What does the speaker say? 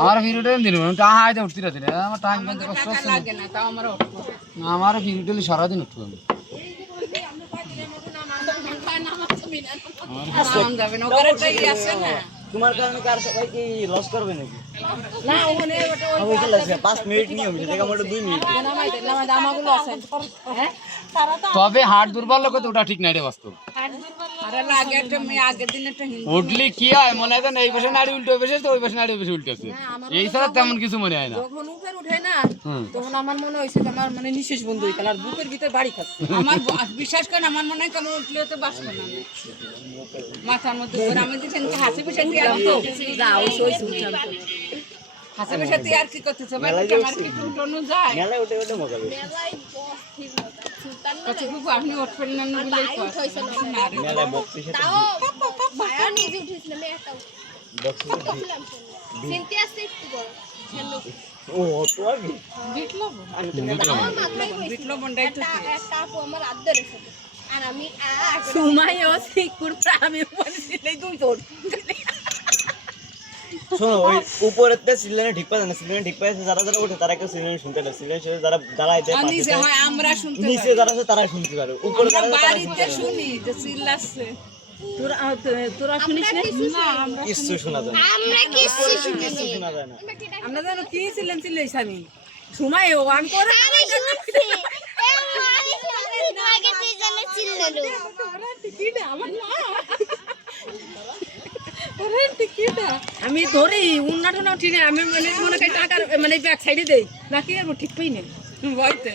আমার ভিডিওটা দিন টাকা আইতে উঠতে দিন আমার টাইম বন্ধ কষ্ট লাগে না তাও আমার উঠবো না আমার ভিডিওটা সারাদিন উঠবো আমি যাবে না ওখানেই আছে না তোমার কারণে কার সবাই কি লস করবে নাকি না ওখানে ওই কি লাগছে 5 মিনিট নিয়ম সেটা মোটে 2 মিনিট নামাই আমাগুলো আছে হ্যাঁ তবে হাট দুর্বল লোক তো ওটা ঠিক নাই রে বাস্তব আরে লাগে একটা মেয়ে আগের দিন একটা হিন্দু উঠলি কি হয় মনে হয় না এই পাশে নাড়ি উল্টো বসে তো ওই পাশে নাড়ি বসে উল্টেছে এই ছাড়া তেমন কিছু মনে হয় না যখন উপরে উঠে না তখন আমার মনে হয়েছে যে আমার মানে নিঃশ্বাস বন্ধ হয়ে গেল আর বুকের ভিতরে বাড়ি খাচ্ছে আমার বিশ্বাস করেন আমার মনে হয় কেন উঠলে তো বাঁচবে না মাথার মধ্যে করে আমি দিচ্ছেন হাসি পিছাতে আর তো যাও সই শুনছিলাম হাসি পিছাতে আর কি করতেছে ভাই আমার কি টুটনো যায় মেলায় উঠে উঠে মজা বেশি আচ্ছা বুবু আপনি উঠবেন না বলে মেলায় বক্সি সাথে তাও মায়া নিজে উঠেছিলাম একটা বক্সি চিনতে আসতে একটু বড় ও তো আগে বিটলো আমি তো বিটলো বন্ডাই তো একটা আপু আমার আদ্দার সাথে আর আমি সুমাই ও সিকুরটা আমি বলছিলাই তুই তোর শোনো ওই উপরেতে সিলেনে ঠিক পায় না সিলেনে ঠিক পায় যারা যারা ওঠে তারা কেউ সিলেনে শুনতে না সিলেনে যারা দাঁড়ায় দেয় নিচে হয় আমরা শুনতে নিচে যারা আছে তারা শুনতে পারে উপরে যারা আছে তারা বাড়িতে শুনি যে চিল্লাচ্ছে তোরা শুনিস না আমরা কিছু শোনা যায় না আমরা কিছু শুনি কিছু শোনা যায় না আমরা জানো কি ছিলেন চিল্লাইছ আমি সুমাই ও আমি করে আমি শুনছি আগে তুই জানে চিল্লালো টিকিট আমার মা ওরে টিকিট আমি ধরি উন্নাটা না ঠিক আমি মনে করি টাকা মানে ব্যাক সাইডে দেই নাকি আর ঠিক পাই না ভয়তে